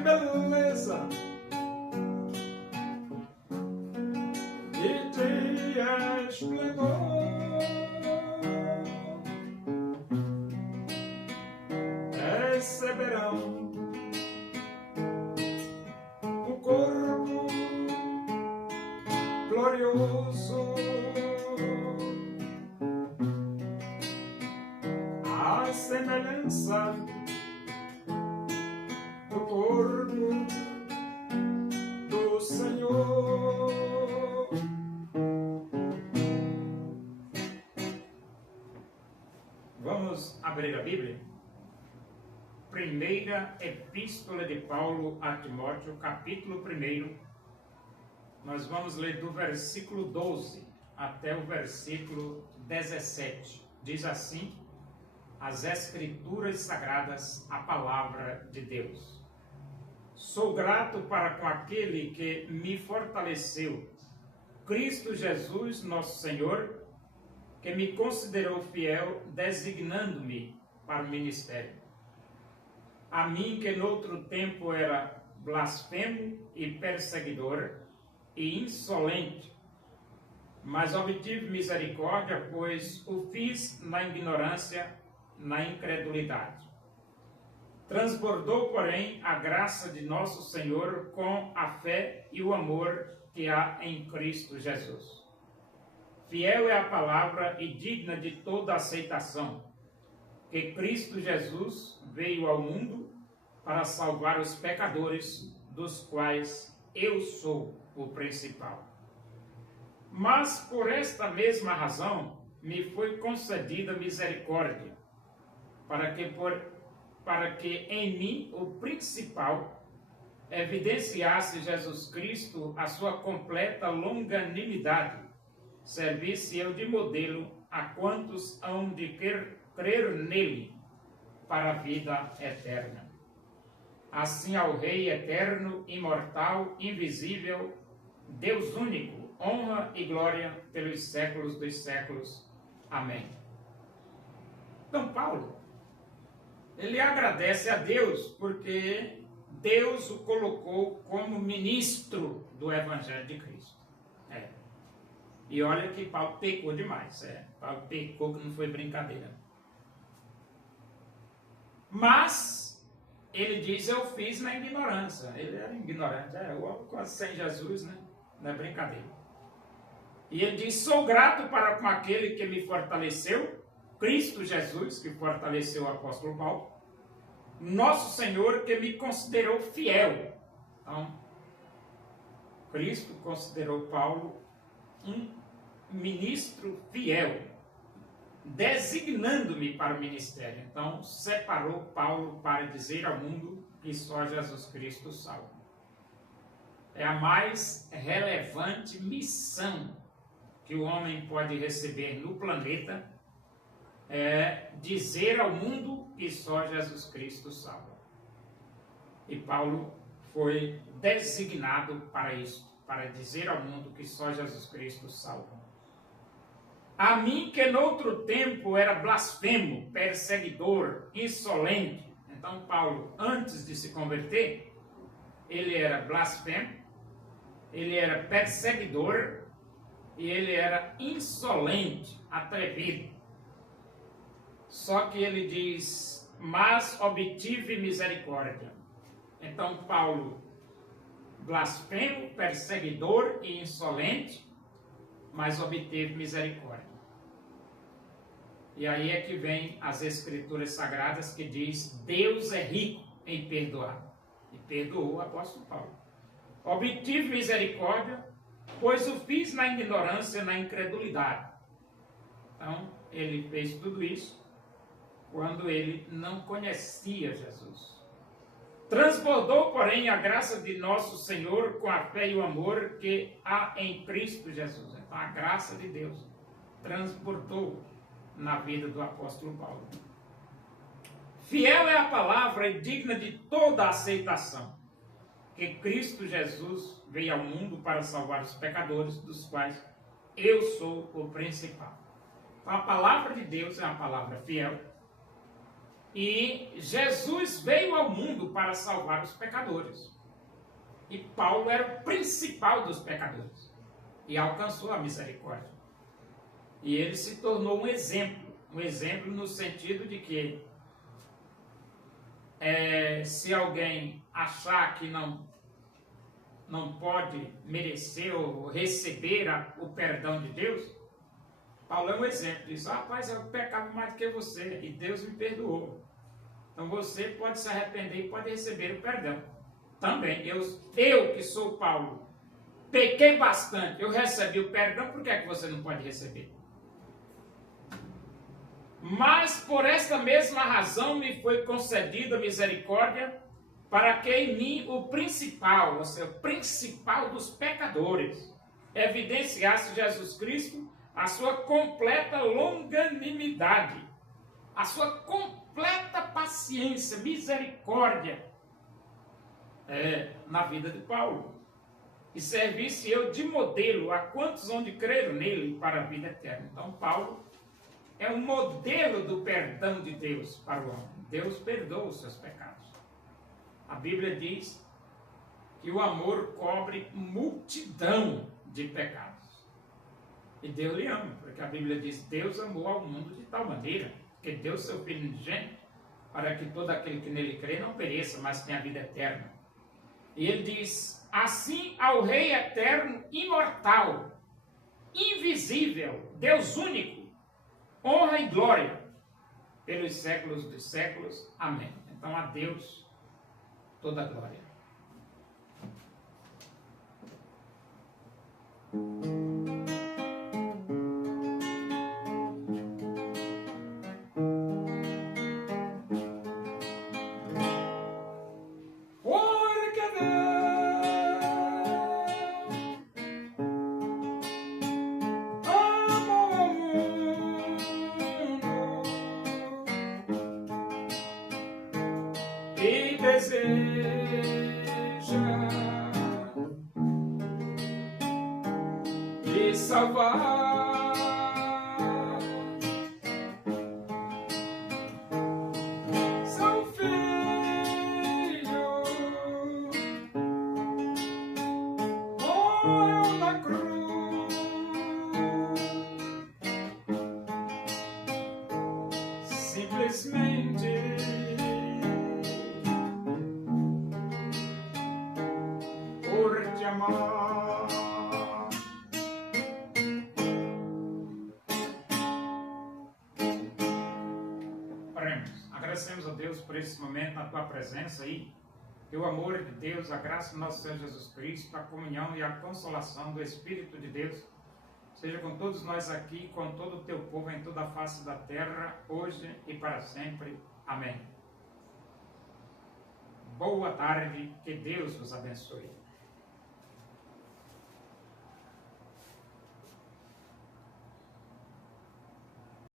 beleza, que dia esplendor. Receberão o corpo glorioso, a semelhança do corpo do Senhor. Vamos abrir a Bíblia? Primeira Epístola de Paulo a Timóteo, capítulo 1. Nós vamos ler do versículo 12 até o versículo 17. Diz assim as Escrituras Sagradas, a Palavra de Deus. Sou grato para com aquele que me fortaleceu, Cristo Jesus, nosso Senhor, que me considerou fiel, designando-me para o ministério. A mim, que noutro tempo era blasfemo e perseguidor e insolente, mas obtive misericórdia, pois o fiz na ignorância, na incredulidade. Transbordou, porém, a graça de nosso Senhor com a fé e o amor que há em Cristo Jesus. Fiel é a palavra e digna de toda aceitação, que Cristo Jesus veio ao mundo para salvar os pecadores, dos quais eu sou o principal. Mas por esta mesma razão me foi concedida misericórdia, para que em mim o principal evidenciasse Jesus Cristo a sua completa longanimidade, servisse eu de modelo a quantos hão de crer nele para a vida eterna. Assim ao Rei eterno, imortal, invisível, Deus único, honra e glória pelos séculos dos séculos. Amém. Então Paulo, ele agradece a Deus porque Deus o colocou como ministro do Evangelho de Cristo. E olha que Paulo pecou demais. Paulo pecou que não foi brincadeira. Mas ele diz, eu fiz na ignorância. Ele era ignorante, quase sem Jesus, né? Não é brincadeira. E ele diz, sou grato para com aquele que me fortaleceu, Cristo Jesus, que fortaleceu o apóstolo Paulo, nosso Senhor, que me considerou fiel. Então, Cristo considerou Paulo um ministro fiel, designando-me para o ministério. Então, separou Paulo para dizer ao mundo que só Jesus Cristo salva. É a mais relevante missão que o homem pode receber no planeta, é dizer ao mundo que só Jesus Cristo salva. E Paulo foi designado para isso, para dizer ao mundo que só Jesus Cristo salva. A mim, que noutro tempo era blasfemo, perseguidor, insolente. Então Paulo, antes de se converter, ele era blasfemo, ele era perseguidor e ele era insolente, atrevido. Só que ele diz, mas obtive misericórdia. Então Paulo, blasfemo, perseguidor e insolente, mas obteve misericórdia. E aí é que vem as Escrituras Sagradas que diz, Deus é rico em perdoar. E perdoou o apóstolo Paulo. Obtive misericórdia, pois o fiz na ignorância, na incredulidade. Então, ele fez tudo isso quando ele não conhecia Jesus. Transbordou, porém, a graça de nosso Senhor com a fé e o amor que há em Cristo Jesus. Então, a graça de Deus transbordou na vida do apóstolo Paulo. Fiel é a palavra e digna de toda aceitação, que Cristo Jesus veio ao mundo para salvar os pecadores, dos quais eu sou o principal. Então, a palavra de Deus é uma palavra fiel, E Jesus veio ao mundo para salvar os pecadores. E Paulo era o principal dos pecadores. E alcançou a misericórdia. E ele se tornou um exemplo no sentido de que se alguém achar que não pode merecer ou receber o perdão de Deus, Paulo é um exemplo disso. Rapaz, eu pecava mais do que você e Deus me perdoou. Então você pode se arrepender e pode receber o perdão. Também, eu que sou Paulo, pequei bastante, eu recebi o perdão, por que é que você não pode receber? Mas por esta mesma razão me foi concedida a misericórdia, para que em mim o principal, ou seja, o principal dos pecadores, evidenciasse Jesus Cristo a sua completa longanimidade, a sua completa paciência, misericórdia na vida de Paulo. E servisse eu de modelo a quantos hão de crer nele para a vida eterna. Então Paulo é um modelo do perdão de Deus para o homem. Deus perdoa os seus pecados. A Bíblia diz que o amor cobre multidão de pecados. E Deus lhe ama, porque a Bíblia diz: Deus amou ao mundo de tal maneira que deu seu Filho unigênito para que todo aquele que nele crê não pereça, mas tenha a vida eterna. E ele diz: assim ao Rei eterno, imortal, invisível, Deus único, honra e glória pelos séculos dos séculos. Amém. Então a Deus toda a glória. E deseja me salvar, seu filho morreu na cruz, simplesmente por te amar. Oremos. Agradecemos a Deus por esse momento, na tua presença aí, que o amor de Deus, a graça do nosso Senhor Jesus Cristo, a comunhão e a consolação do Espírito de Deus seja com todos nós aqui, com todo o teu povo em toda a face da terra, hoje e para sempre. Amém. Boa tarde, que Deus vos abençoe.